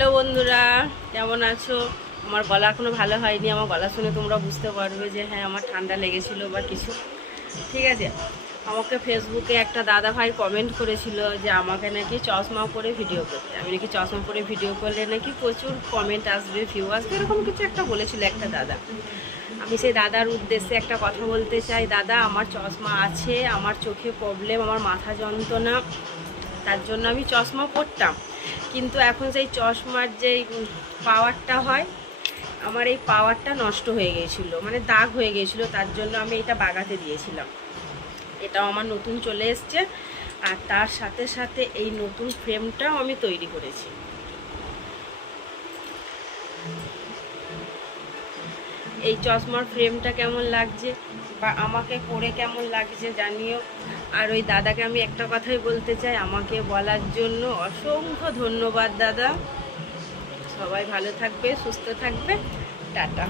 Hello বন্ধুরা, কেমন আছো? আমার গলা এখনো ভালো হয়নি। আমার গলা শুনে তোমরা বুঝতে পারবে যে হ্যাঁ আমার ঠান্ডা লেগেছিল বা কিছু। ঠিক আছে, আমাকে ফেসবুকে একটা দাদা ভাই কমেন্ট করেছিল যে আমাকে নাকি চশমা পরে ভিডিও করতে, আমি নাকি চশমা পরে ভিডিও করলে নাকি প্রচুর কমেন্ট আসবে, ভিউ আসবে, এরকম কিছু একটা বলেছিল একটা দাদা। আমি সেই দাদার উদ্দেশ্যে একটা কথা বলতে চাই। দাদা, আমার চশমা আছে, আমার চোখে প্রবলেম, আমার মাথা যন্ত্রণা, তার জন্য আমি চশমা পরতাম। কিন্তু এখন সেই চশমার যে পাওয়ারটা হয়, আমার এই পাওয়ারটা নষ্ট হয়ে গিয়েছিলো, মানে দাগ হয়ে গিয়েছিলো, তার জন্য আমি এটা বাগাতে দিয়েছিলাম। এটাও আমার নতুন চলে এসছে, আর তার সাথে সাথে এই নতুন ফ্রেমটাও আমি তৈরি করেছি। এই চশমার ফ্রেমটা কেমন লাগছে বা আমাকে পরে কেমন লাগছে জানিও। আর ওই দাদাকে আমি একটা কথাই বলতে চাই, আমাকে বলার জন্য অসংখ্য ধন্যবাদ দাদা। সবাই ভালো থাকবে, সুস্থ থাকবে, টাটা।